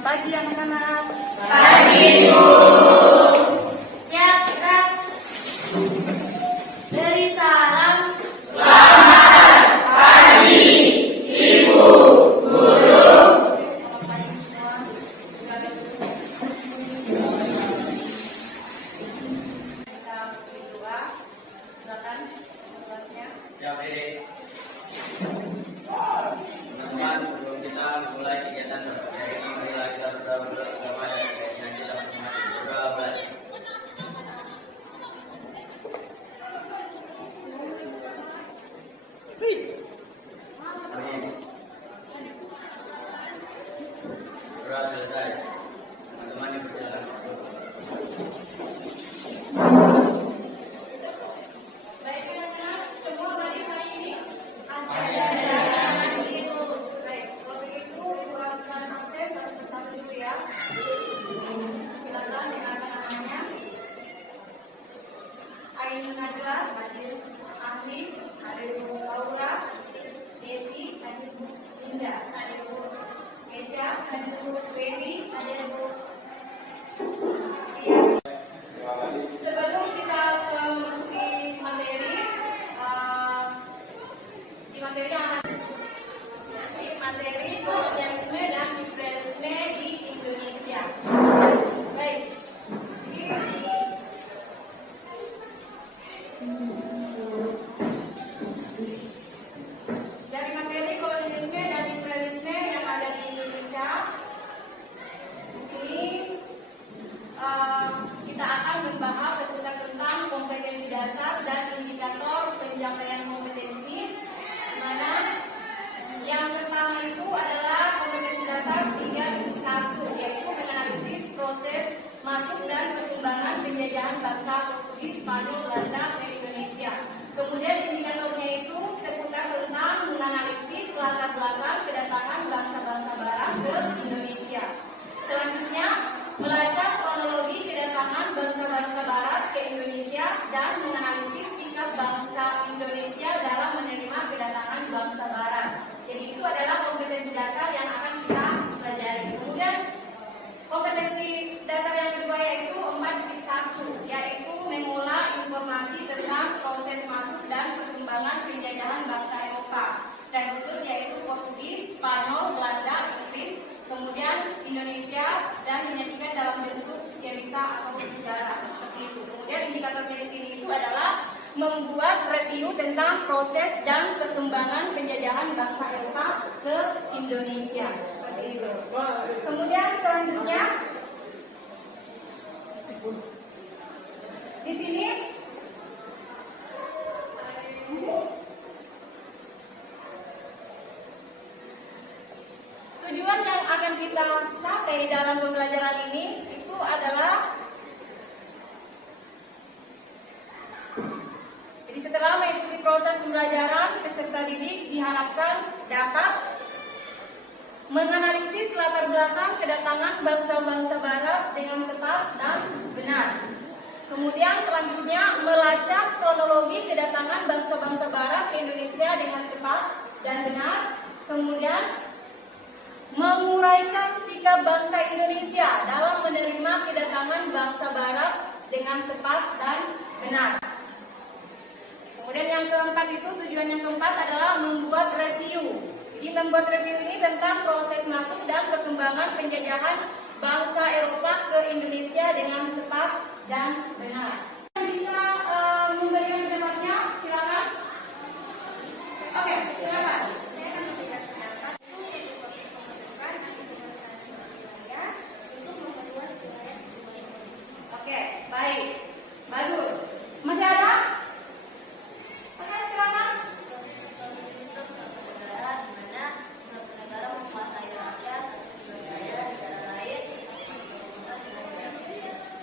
Selamat pagi anak-anak. Pagi, Bu. Siap, gerak. Beri salam. Selamat pagi, Ibu Guru. Selamat pagi semua. Kita berdua. Silakan kelasnya. Siap, Dede. Teman-teman, sebelum kita mulai kegiatan pada pagi hari ini, marilah kita berdoa bersama dan keyakinan kita masing-masing. Berdoa belajar. Berdoa selesai. Teman-teman dipersilakan. Baik anak-anak, semua balik hari ini. Baik, kalau begitu buatkan absen satu-satu dulu ya. Silakan dengarkan namanya. Ainun Najwa, Ahli, ada Ibu Laura, Desi, ada Ibu Linda, ada Ibu Eja, ada Ibu Baby, ada Ibu Tia. Sebelum kita memasuki materi, di materi yang akan materi kolonialisme dan imperialisme di Indonesia. Baik. Dari materi kolonialisme dan imperialisme yang ada di Indonesia, ini kita akan membahas seputar tentang kompetensi dasar dan indikator pencapaian kompetensi, di mana yang pertama itu adalah kompetensi dasar 3.1, yaitu menganalisis proses masuk dan perkembangan penjajahan bangsa Portugis, Spanyol, Belanda ke Indonesia. Kemudian indikatornya itu seputar tentang menganalisis latar belakang kedatangan bangsa-bangsa barat ke Indonesia. Selanjutnya, melacak kronologi kedatangan bangsa-bangsa barat ke Indonesia dan menganalisis sikap bangsa Indonesia dalam menerima kedatangan bangsa barat. Jadi itu adalah kompetensi dasar yang akan kita pelajari. Kemudian kompetensi dasar yang kedua yaitu 4.1, yaitu mengolah informasi tentang proses masuk dan perkembangan penjajahan bangsa Eropa, dan khusus yaitu Portugis, Spanyol, Belanda, Inggris, kemudian Indonesia, dan menyajikan dalam bentuk cerita atau sejarah seperti itu. Kemudian indikatornya di sini itu adalah membuat review tentang proses dan perkembangan penjajahan bangsa Eropa ke Indonesia seperti itu. Kemudian selanjutnya di sini tujuan yang akan kita capai dalam pembelajaran ini itu adalah, jadi setelah mengikuti proses pembelajaran, peserta didik diharapkan dapat menganalisis latar belakang kedatangan bangsa-bangsa barat dengan tepat dan benar. Kemudian selanjutnya melacak kronologi kedatangan bangsa-bangsa barat ke Indonesia dengan tepat dan benar. Kemudian menguraikan sikap bangsa Indonesia dalam menerima kedatangan bangsa barat dengan tepat dan benar. Kemudian yang keempat itu, tujuan yang keempat adalah membuat review. Jadi membuat review ini tentang proses masuk dan perkembangan penjajahan bangsa Eropa ke Indonesia dengan tepat dan benar. Bisa memberikan pendapatnya, silakan. Oke, silakan. Oke, baik. Bagus. Masih ada? Oke, silakan.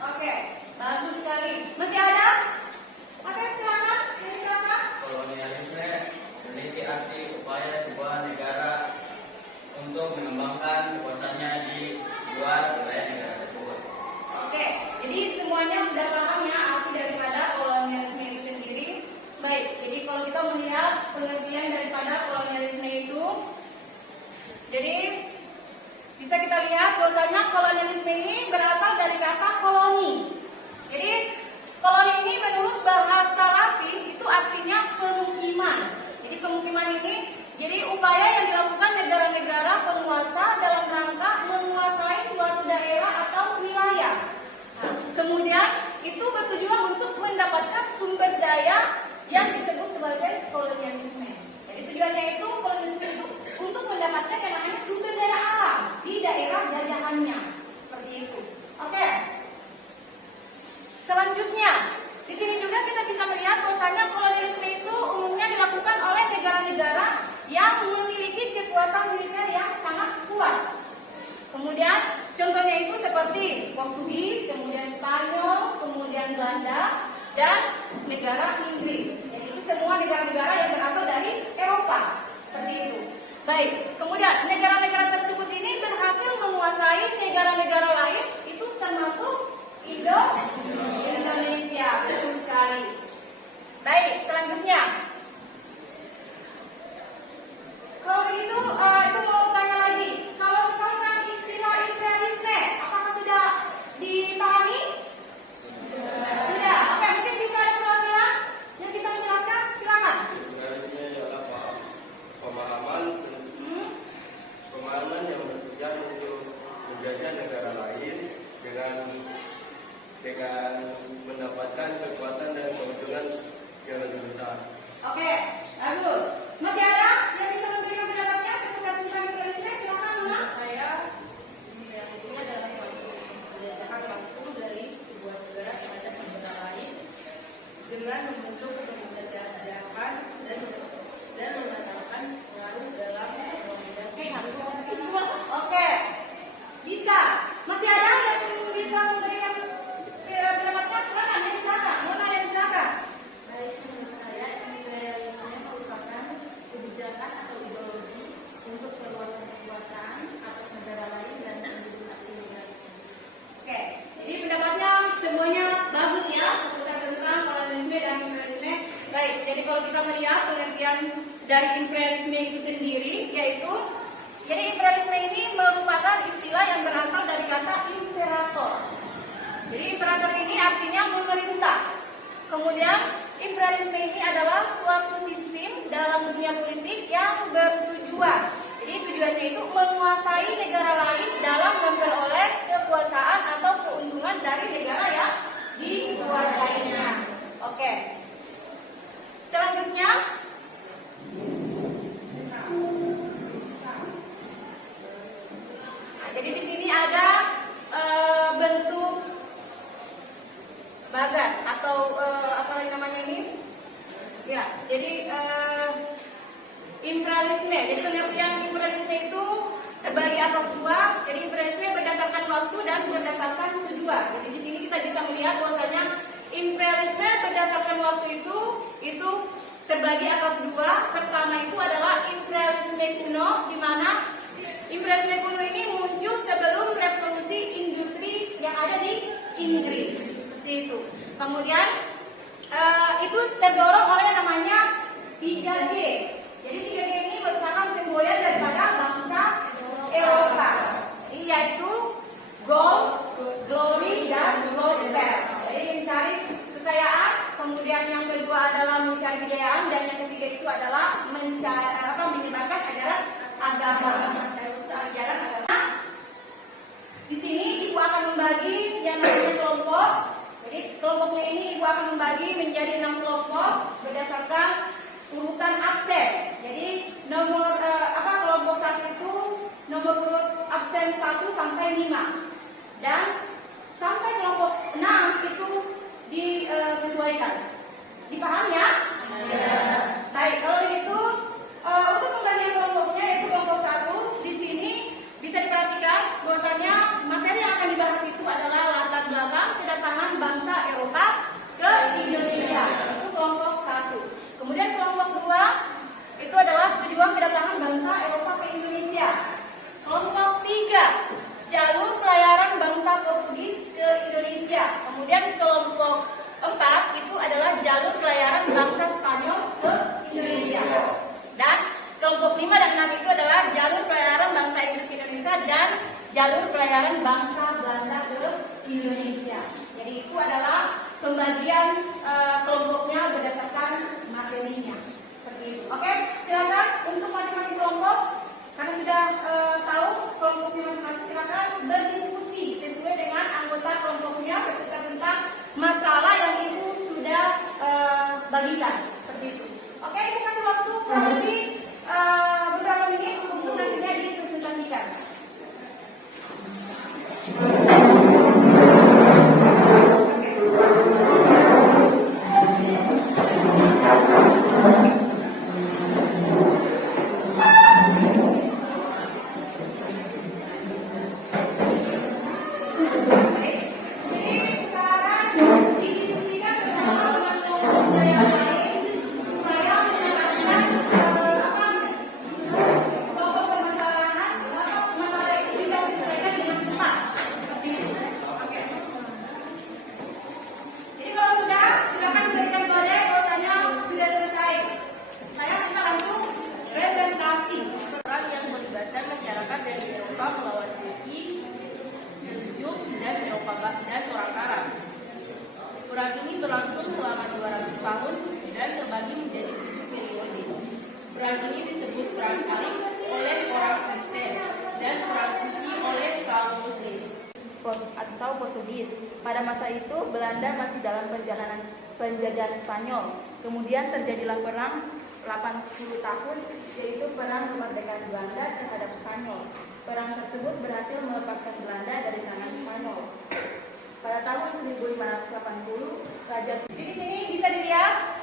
Oke, bagus sekali. Jadi upaya yang dilakukan negara-negara penguasa dalam rangka menguasai suatu daerah atau wilayah. Nah, kemudian itu bertujuan untuk mendapatkan sumber daya yang disebut sebagai kolonialisme. Jadi tujuannya itu kolonialisme itu untuk mendapatkan yang namanya sumber daya alam di daerah jajahannya. Seperti itu. Oke. Selanjutnya, di sini juga kita bisa melihat bahwasanya kolonialisme itu umumnya dilakukan oleh negara-negara yang memiliki kekuatan militer yang sangat kuat. Kemudian contohnya itu seperti Portugis, kemudian Spanyol, kemudian Belanda, dan negara Inggris. Jadi itu semua negara-negara yang berasal dari Eropa. Seperti itu. Baik, kemudian negara-negara tersebut ini berhasil menguasai negara-negara lain, itu termasuk Indonesia. Betul sekali. Baik, selanjutnya. Kalau begitu, itu mau tanya lagi. Kalau misalkan istilah imperialisme, apakah sudah dipahami? Sudah. Oke, mungkin bisa ada perwakilan yang bisa menjelaskan? Silakan. Imperialisme adalah pemahaman yang bertujuan untuk menjajah negara lain dengan mendapatkan kekuatan dan keuntungan yang lebih besar. Oke, bagus. Masih ada yang bisa memberikan pendapatnya seputar tentang imperialisme? Silakan, Nona. Imperialisme adalah suatu penjajahan langsung dari sebuah negara terhadap negara lain dengan membentuk penjajahan dan menetapkan pengaruh dalam ekonomi. Oke, bisa. Masih ada yang bisa memberikan pendapatnya? Silakan, yang silakan. Nona yang silakan. Baik, menurut saya imperialisme merupakan kebijakan atau ideologi untuk perluasan kekuasaan atas negara lain dan penduduk asli negara tersebut. Oke, jadi pendapatnya semuanya bagus ya seputar tentang kolonialisme dan imperialisme. Baik, jadi kalau kita melihat pengertian dari imperialisme itu sendiri, yaitu jadi imperialisme ini merupakan istilah yang berasal dari kata imperator. Jadi imperator ini artinya memerintah. Kemudian imperialisme ini adalah suatu sistem dalam dunia politik yang bertujuan. Jadi tujuannya itu menguasai negara lain dalam memperoleh kekuasaan atau keuntungan dari negara yang dikuasainya. Oke. Selanjutnya, nah, jadi di sini ada bentuk bagan atau apa lagi namanya ini? Ya, jadi imperialisme. Jadi pengertian imperialisme itu terbagi atas dua. Jadi imperialisme berdasarkan waktu dan berdasarkan tujuan. Jadi di sini kita bisa melihat bahwasanya imperialisme berdasarkan waktu itu terbagi atas dua. Pertama itu adalah imperialisme kuno, di mana imperialisme kuno ini muncul sebelum revolusi industri yang ada di Inggris. Seperti itu. Kemudian itu terdorong oleh yang namanya 3G. Jadi 3G ini merupakan semboyan daripada bangsa Eropa, yaitu gold, glory, dan gospel. Jadi mencari kekayaan, kemudian yang kedua adalah mencari kejayaan, dan yang ketiga itu adalah menyebarkan ajaran agama. Di sini ibu akan membagi yang namanya kelompok. Jadi kelompoknya ini ibu akan membagi menjadi 6 kelompok berdasarkan urutan absen. Jadi nomor kelompok 1 itu nomor urut absen 1 sampai 5. Dan sampai kelompok 6 itu disesuaikan. Dipahami ya? Ya. Baik, kalau begitu untuk pembagian kelompoknya yaitu kelompok 1 di sini bisa diperhatikan bahwasanya materi yang akan dibahas itu adalah latar belakang kedatangan bangsa Eropa ke Indonesia. Itu kelompok 1. Kemudian kelompok 2 itu adalah tujuan kedatangan bangsa Eropa ke Indonesia. Kelompok 3 jalur pelayaran bangsa Portugis ke Indonesia. Kemudian kelompok 4 itu adalah jalur pelayaran bangsa Spanyol ke Indonesia. Dan kelompok 5 dan 6 itu adalah jalur pelayaran bangsa Inggris ke Indonesia dan jalur pelayaran bangsa Belanda ke Indonesia. Jadi itu adalah pembagian kelompoknya berdasarkan materinya. Seperti itu. Oke, silakan untuk masing-masing Portugis. Pada masa itu Belanda masih dalam penjajahan Spanyol. Kemudian terjadilah perang 80 tahun, yaitu perang kemerdekaan Belanda terhadap Spanyol. Perang tersebut berhasil melepaskan Belanda dari tangan Spanyol. Pada tahun 1580, Raja Jadi di sini bisa dilihat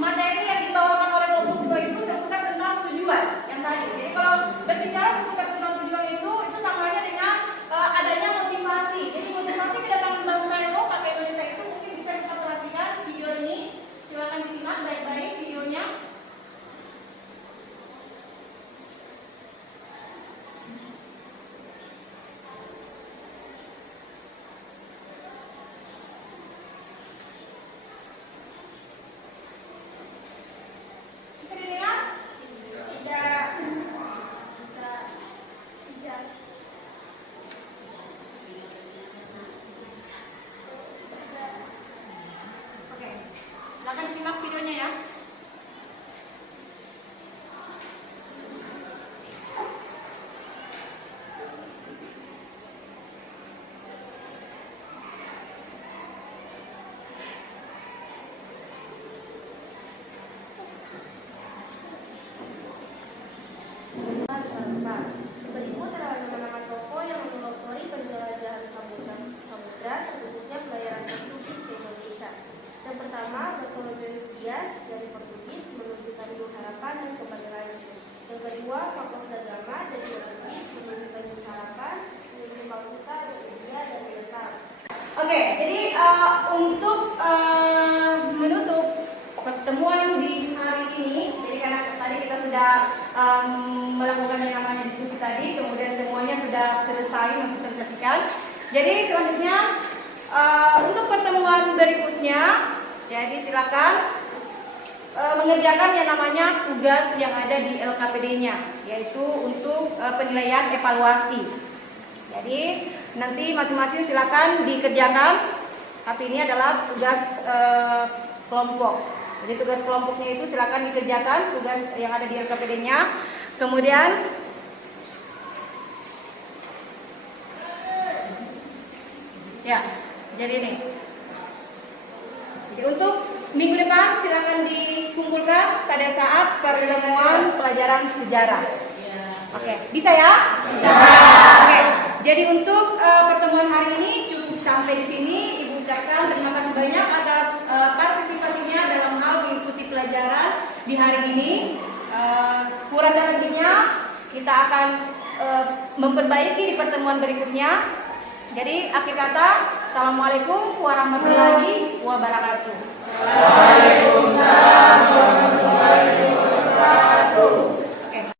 materi yang dibawakan oleh kelompok 2 itu seputar tentang tujuan yang tadi. Jadi kalau berbicara seputar tentang tujuan itu sama aja dengan adanya motivasi. Jadi motivasi kedatangan bangsa Eropa ke Indonesia itu mungkin bisa kita perhatikan video ini. Silakan disimak baik-baik videonya. Bisa dilihat? Tidak. Bisa. Oke, silakan disimak videonya ya. Berikut adalah nama-nama tokoh yang memelopori penjelajahan samudra, khususnya pelayaran Portugis ke Indonesia. Yang pertama, Bartolomeu Dias dari Portugis menuju Tanjung Harapan dan kembali lagi. Yang kedua, Marcos da Gama dari Portugis menuju Tanjung Harapan, menuju Calcutta, India dan Vietnam. Oke, jadi untuk menutup pertemuan di hari ini, jadi karena tadi kita sudah melakukan yang namanya diskusi tadi, kemudian semuanya sudah selesai mempresentasikan. Jadi selanjutnya untuk pertemuan berikutnya, jadi silakan mengerjakan yang namanya tugas yang ada di LKPD-nya, yaitu untuk penilaian evaluasi. Jadi nanti masing-masing silakan dikerjakan, tapi ini adalah tugas kelompok. Jadi tugas kelompoknya itu silakan dikerjakan, tugas yang ada di LKPD-nya. Kemudian ya, jadi ini. Jadi untuk minggu depan silakan dikumpulkan pada saat pertemuan pelajaran sejarah. Oke, bisa ya? Bisa. Oke, jadi untuk pertemuan hari ini cukup sampai di sini. Ibu ucapkan terima kasih banyak atas partisipasinya dalam hal mengikuti pelajaran di hari ini. Kurang dan lebihnya kita akan memperbaiki di pertemuan berikutnya. Jadi akhir kata, assalamualaikum warahmatullahi wabarakatuh. Waalaikumsalam warahmatullahi wabarakatuh.